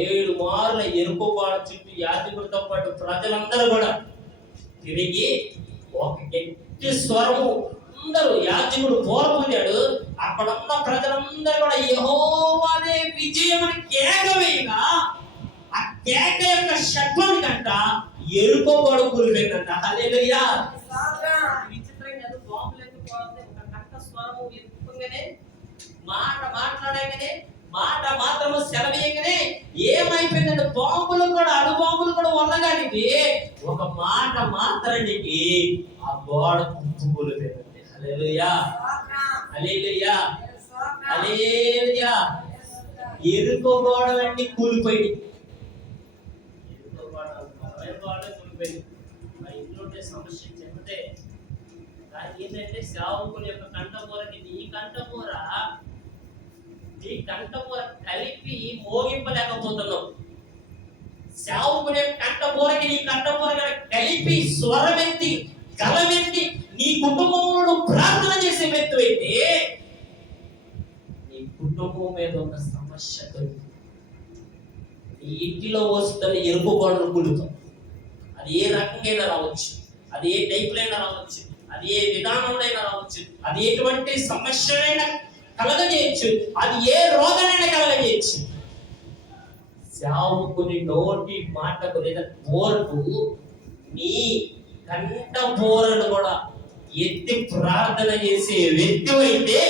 7 మార్ల ఎరుపుబాటు చుట్టూ యాజకుడితో పాటు ప్రజలందరూ కూడా తిరిగి ఒక గట్టి స్వరము, అందరూ యాజకుడు పోరపోయాడు, అక్కడ ఉన్న ప్రజలందరూ కూడా యెహోవాదే విజయం అని కేక వేయగా ఆ కేక యొక్క శబ్దం కంట ఎరుపుబాటు కూలిపోయిందంట. హల్లెలూయా. విచిత్రంగా బాంబులు ఎత్తుకోవాలంటే ఒక కంట స్వరము ఎత్తుకోగానే మాట మాట్లాడగానే మాట మాత్రము సెలవేయగానే ఏమైపోయిందంటే బాంబులు కూడా అణుబాంబులు కూడా వల్లగానికి ఒక మాట మాత్రానికి ఆ గోడ కుప్పకూలిపోయిందండి. హల్లెలూయా, హల్లెలూయా, హల్లెలూయా. ఎరుకో గోడలన్నీ కూలిపోయింది. ఎరుకో గోడ కూలిపోయింది. మా ఇంట్లో ఉండే సమస్య చెప్తే దానికి ఏంటంటే సేవకుని యొక్క కంఠమూరకి నీ కంఠమూర కలిపి మోగింపలేకపోతున్నావు. సేవకుని కంఠమూరకి నీ కంఠమూర కలిపి స్వరమెత్తి గలమెత్తి నీ కుటుంబంలో ప్రార్థన చేసే వ్యక్తి అయితే నీ కుటుంబం మీద ఉన్న సమస్య నీ ఇంటిలో వస్తున్న ఎరుపు గోడలు కూలుతాం. అది ఏ రకంగా రావచ్చు, అది ఏ టైపులైనా రావచ్చు, అది ఏ విధానంలో రావచ్చు, అది ఎటువంటి సమస్యలైనా కలగజేయచ్చు, అది ఏ రోగమైనా కలగజేయచ్చు. సేవకుని నోటి మాటకు లేదా బోరకు నీ కంట బోరను కూడా ఎత్తి ప్రార్థన చేసే వ్యక్తి అయితే